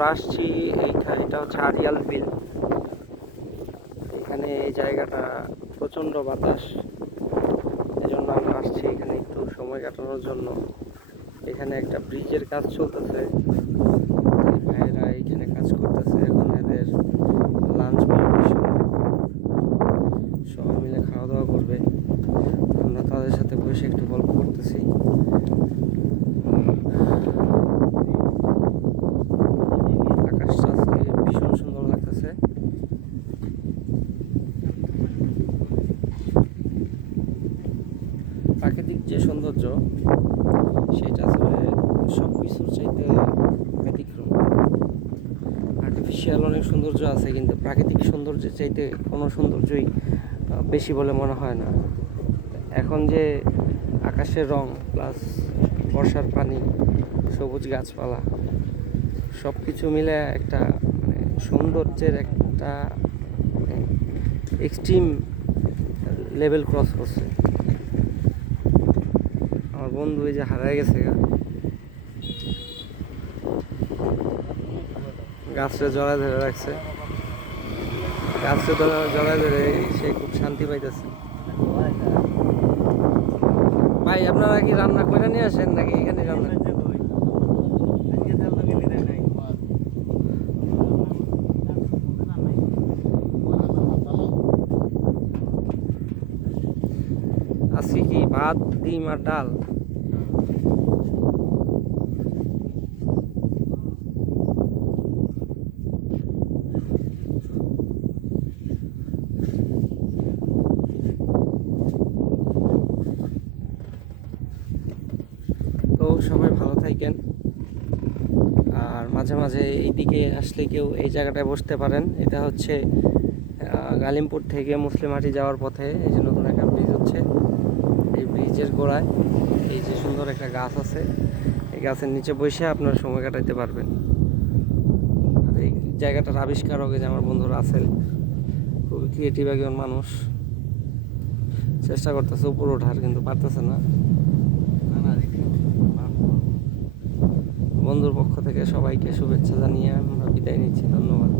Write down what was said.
আমরা আসছি এইটা এটা হচ্ছে আরিয়াল বিল। এখানে এই জায়গাটা প্রচণ্ড বাতাস। এই জন্য আমরা আসছি এখানে একটু সময় কাটানোর জন্য। এখানে একটা ব্রিজের কাজ চলতেছে। ভাইয়েরা এখানে কাজ করতেছে এখন এদের লাঞ্চ সবাই মিলে খাওয়া দাওয়া করবে। আমরা তাদের সাথে বসে একটু গল্প করতেছি আকাশটা আজকে ভীষণ সুন্দর লাগতেছে প্রাকৃতিক যে সৌন্দর্য, সেটা আসলে সব কিছুর চাইতে ব্যতিক্রম। আর্টিফিশিয়াল অনেক সৌন্দর্য আছে, কিন্তু প্রাকৃতিক সৌন্দর্যের চাইতে কোনো সৌন্দর্যই বেশি বলে মনে হয় না। এখন যে আকাশের রং প্লাস বর্ষার পানি, সবুজ গাছপালা সব কিছু মিলে একটা মানে সৌন্দর্যের একটা এক্সট্রিম লেভেল ক্রস করছে। বন্ধু এই যে হারায় গেছে। গাছটা জড়ায় ধরে রাখছে। গাছটা জড়ায় ধরে সে খুব শান্তি পাইতেছে। ভাই, আপনারা কি রান্না করে নিয়ে আসেন নাকি এখানে রান্না? কি ভাত, ডিম আর ডাল? সবাই ভালো থাকেন। আর মাঝে মাঝে এইদিকে আসলে কেউ এই জায়গাটায় বসতে পারেন। এটা হচ্ছে গালিমপুর থেকে মুসলিমহাটি যাওয়ার পথে এই যে নতুন একটা ব্রিজ হচ্ছে। এই ব্রিজের গোড়ায় এই যে সুন্দর একটা গাছ আছে। এই গাছের নিচে বসে আপনার সময় কাটাতে পারবেন। আর এই জায়গাটার আবিষ্কারক এই যে আমার বন্ধু রাসেল খুবই ক্রিয়েটিভ একজন মানুষ। চেষ্টা করতেছে উপরে ওঠার, কিন্তু পারতেছে না। বন্ধুর পক্ষ থেকে সবাইকে শুভেচ্ছা জানিয়ে আমরা বিদায় নিচ্ছি। ধন্যবাদ।